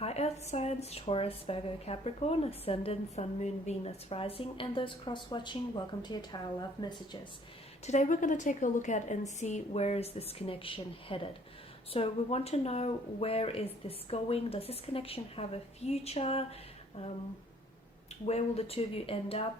Hi Earth signs, Taurus, Virgo, Capricorn, Ascendant, Sun, Moon, Venus, Rising, and those cross-watching, welcome to your Tarot Love Messages. Today we're going to take a look at and see where is this connection headed. So we want to know, where is this going? Does this connection have a future? Where will the two of you end up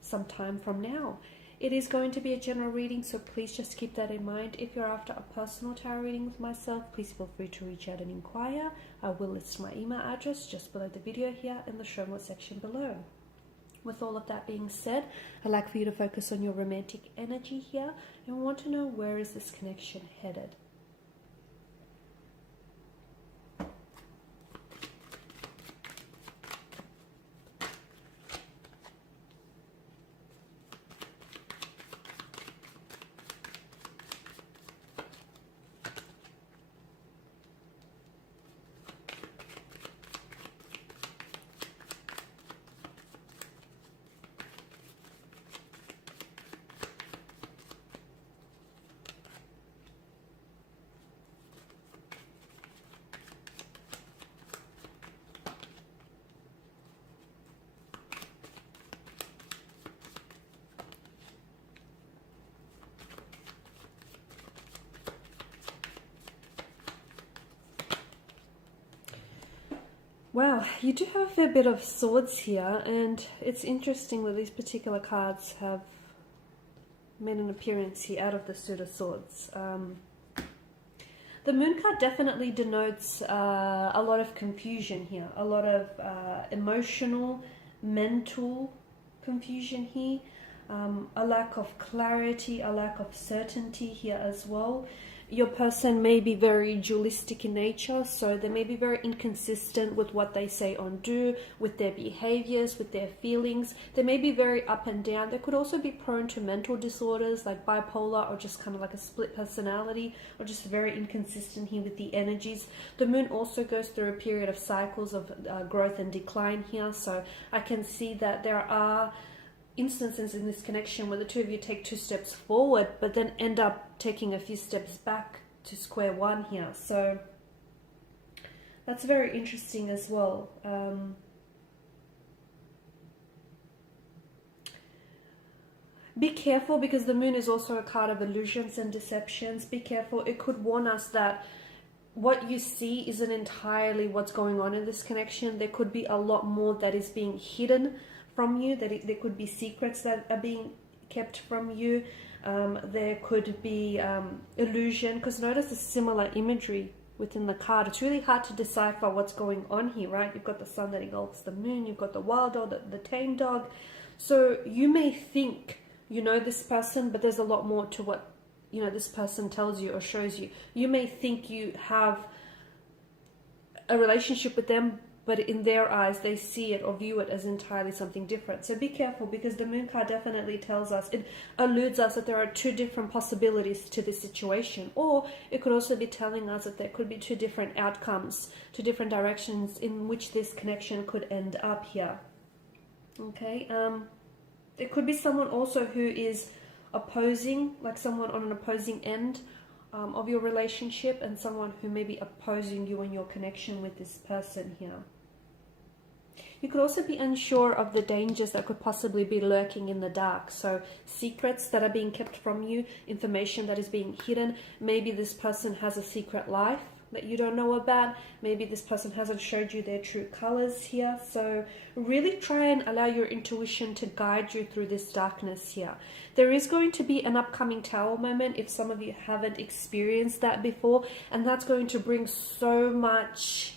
sometime from now? It is going to be a general reading, so please just keep that in mind. If you're after a personal tarot reading with myself, please feel free to reach out and inquire. I will list my email address just below the video here in the show more section below. With all of that being said, I'd like for you to focus on your romantic energy here and want to know, where is this connection headed? Wow, you do have a fair bit of swords here, and it's interesting that these particular cards have made an appearance here out of the suit of swords. The moon card definitely denotes a lot of confusion here, a lot of emotional, mental confusion here, a lack of clarity, a lack of certainty here as well. Your person may be very dualistic in nature, so they may be very inconsistent with what they say or do, with their behaviors, with their feelings. They may be very up and down. They could also be prone to mental disorders like bipolar, or just kind of like a split personality, or just very inconsistent here with the energies. The moon also goes through a period of cycles of growth and decline here, so I can see that there are instances in this connection where the two of you take 2 steps forward but then end up taking a few steps back to square one here. So that's very interesting as well. Be careful, because the moon is also a card of illusions and deceptions. Be careful. It could warn us that what you see isn't entirely what's going on in this connection. There could be a lot more that is being hidden from you, that there could be secrets that are being kept from you. There could be illusion, because notice the similar imagery within the card. It's really hard to decipher what's going on here, right? You've got the sun that engulfs the moon, you've got the wild dog, the tame dog. So you may think you know this person, but there's a lot more to what this person tells you or shows you. You may think you have a relationship with them, but in their eyes, they see it or view it as entirely something different. So be careful, because the moon card definitely tells us, it alludes us that there are 2 different possibilities to this situation. Or it could also be telling us that there could be 2 different outcomes, 2 different directions in which this connection could end up here. Okay, there could be someone also who is opposing, like someone on an opposing end of your relationship, and someone who may be opposing you and your connection with this person here. You could also be unsure of the dangers that could possibly be lurking in the dark. So secrets that are being kept from you, information that is being hidden. Maybe this person has a secret life that you don't know about. Maybe this person hasn't showed you their true colors here. So really try and allow your intuition to guide you through this darkness here. There is going to be an upcoming Tower moment if some of you haven't experienced that before, and that's going to bring so much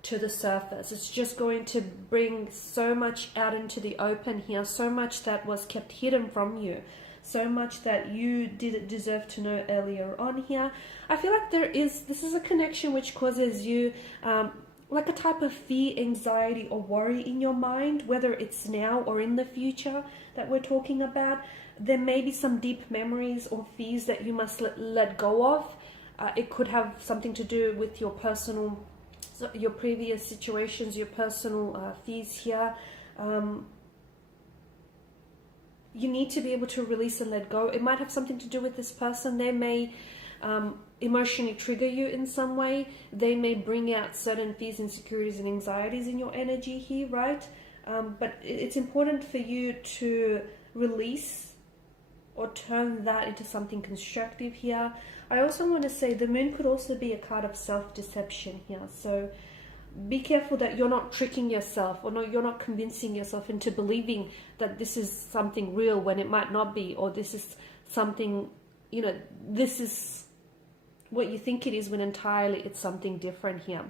to the surface. It's just going to bring so much out into the open here, so much that was kept hidden from you, so much that you didn't deserve to know earlier on here. I feel like this is a connection which causes you like a type of fear, anxiety, or worry in your mind, whether it's now or in the future that we're talking about. There may be some deep memories or fears that you must let go of. It could have something to do with your personal, your previous situations, your personal fears here. You need to be able to release and let go. It might have something to do with this person. They may emotionally trigger you in some way. They may bring out certain fears, insecurities, and anxieties in your energy here, right? But it's important for you to release or turn that into something constructive here. I also want to say the moon could also be a card of self-deception here. So be careful that you're not tricking yourself, or you're not convincing yourself into believing that this is something real when it might not be, or this is something, you know, this is what you think it is when entirely it's something different here.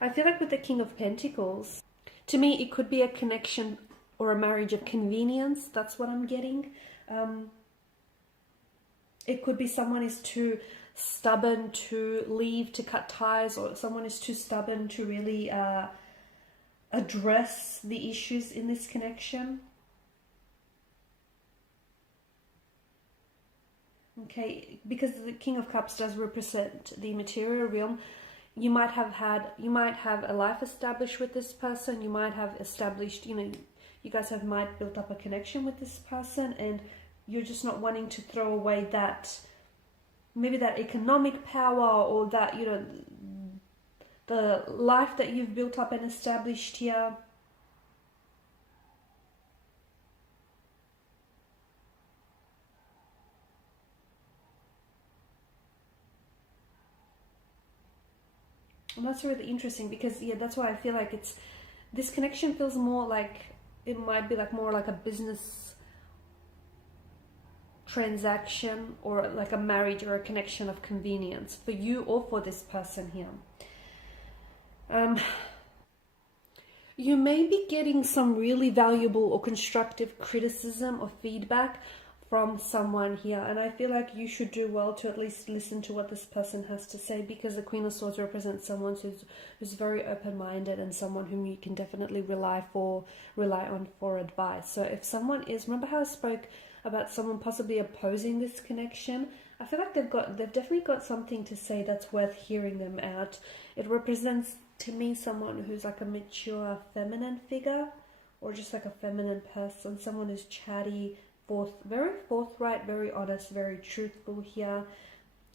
I feel like with the King of Pentacles, to me, it could be a connection or a marriage of convenience. That's what I'm getting. It could be someone is too stubborn to leave, to cut ties, or someone is too stubborn to really address the issues in this connection. Okay, because the King of Cups does represent the material realm. You might have a life established with this person. You might have established, you know, you guys might built up a connection with this person, and you're just not wanting to throw away that, maybe that economic power, or that, you know, the life that you've built up and established here. And that's really interesting, because yeah, that's why I feel like this connection feels more like, it might be like more like a business transaction, or like a marriage or a connection of convenience for you or for this person here. You may be getting some really valuable or constructive criticism or feedback from someone here, and I feel like you should do well to at least listen to what this person has to say, because the Queen of Swords represents someone who's very open-minded, and someone whom you can definitely rely on for advice. So if someone is, remember how I spoke about someone possibly opposing this connection? I feel like they've definitely got something to say that's worth hearing them out. It represents to me someone who's like a mature feminine figure, or just like a feminine person, someone who's chatty, very forthright, very honest, very truthful here.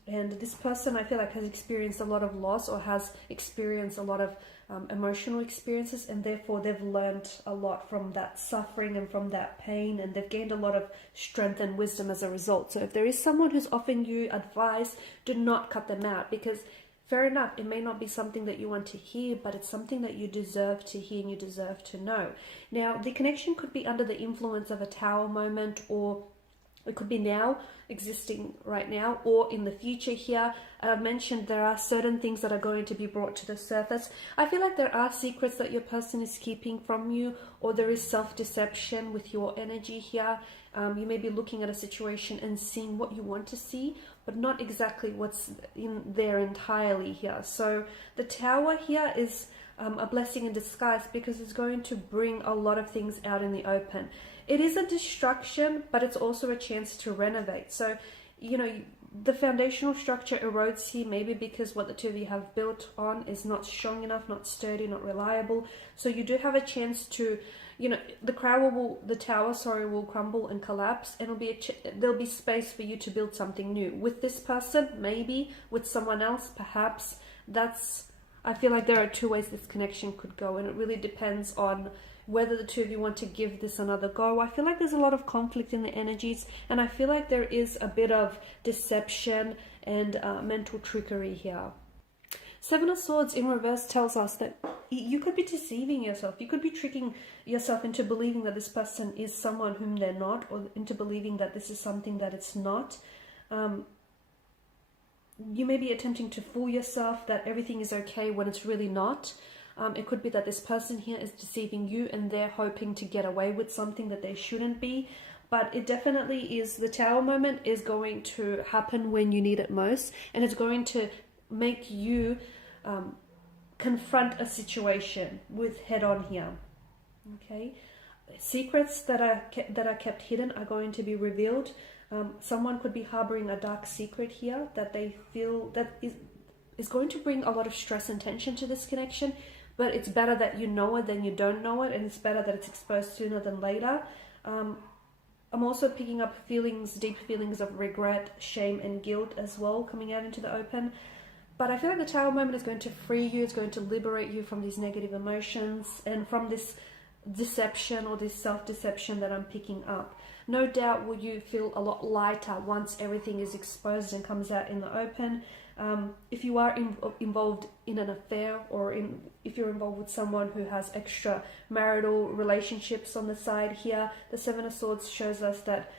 And this person, I feel like, has experienced a lot of loss, or has experienced a lot of emotional experiences, and therefore they've learned a lot from that suffering and from that pain, and they've gained a lot of strength and wisdom as a result. So if there is someone who's offering you advice, do not cut them out, because fair enough, it may not be something that you want to hear, but it's something that you deserve to hear and you deserve to know. Now, the connection could be under the influence of a Tower moment, or it could be now, existing right now, or in the future here. I've mentioned there are certain things that are going to be brought to the surface. I feel like there are secrets that your person is keeping from you, or there is self-deception with your energy here. You may be looking at a situation and seeing what you want to see, but not exactly what's in there entirely here. So the Tower here is a blessing in disguise, because it's going to bring a lot of things out in the open. It is a destruction, but it's also a chance to renovate. So, you know, the foundational structure erodes here, maybe because what the two of you have built on is not strong enough, not sturdy, not reliable. So you do have a chance to, you know, the tower will crumble and collapse, and there'll be space for you to build something new. With this person, maybe. With someone else, perhaps. I feel like there are two ways this connection could go, and it really depends on whether the two of you want to give this another go. I feel like there's a lot of conflict in the energies, and I feel like there is a bit of deception and mental trickery here. Seven of Swords in reverse tells us that you could be deceiving yourself. You could be tricking yourself into believing that this person is someone whom they're not, or into believing that this is something that it's not. You may be attempting to fool yourself that everything is okay when it's really not. It could be that this person here is deceiving you, and they're hoping to get away with something that they shouldn't be. But it definitely is, the Tower moment is going to happen when you need it most, and it's going to make you confront a situation with head on here. Okay, secrets that are kept hidden are going to be revealed. Someone could be harboring a dark secret here that they feel that is going to bring a lot of stress and tension to this connection. But it's better that you know it than you don't know it, and it's better that it's exposed sooner than later. I'm also picking up feelings, deep feelings of regret, shame and guilt as well coming out into the open. But I feel like the Tower moment is going to free you, it's going to liberate you from these negative emotions and from this deception or this self-deception that I'm picking up. No doubt will you feel a lot lighter once everything is exposed and comes out in the open. If you are involved in an affair, or if you're involved with someone who has extra marital relationships on the side here, the Seven of Swords shows us that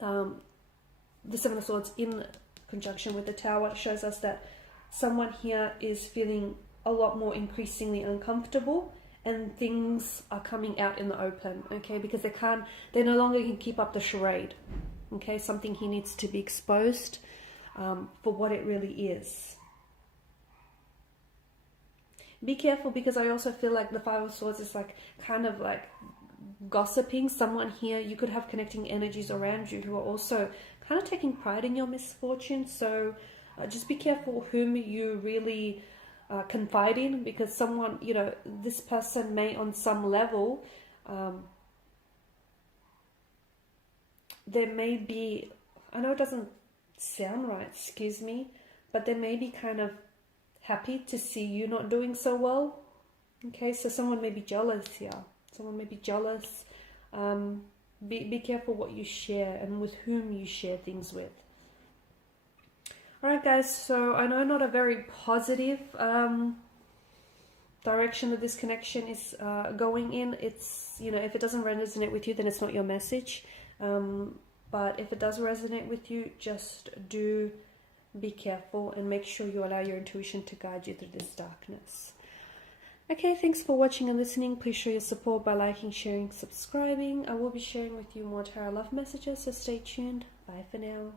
the Seven of Swords in conjunction with the Tower shows us that someone here is feeling a lot more increasingly uncomfortable, and things are coming out in the open, okay, because they no longer can keep up the charade, okay. Something here needs to be exposed for what it really is. Be careful, because I also feel like the Five of Swords is like kind of like gossiping. Someone here, you could have connecting energies around you who are also kind of taking pride in your misfortune. So just be careful whom you really confide in, because someone, you know, this person may on some level, there may be, I know it doesn't sound right, excuse me, but they may be kind of happy to see you not doing so well. Okay, so someone may be jealous here. Someone may be jealous. Be careful what you share and with whom you share things with. Alright guys, so I know not a very positive direction that this connection is going in. It's, you know, if it doesn't resonate with you, then it's not your message. But if it does resonate with you, just do be careful and make sure you allow your intuition to guide you through this darkness. Okay, thanks for watching and listening. Please show your support by liking, sharing, subscribing. I will be sharing with you more tarot love messages, so stay tuned. Bye for now.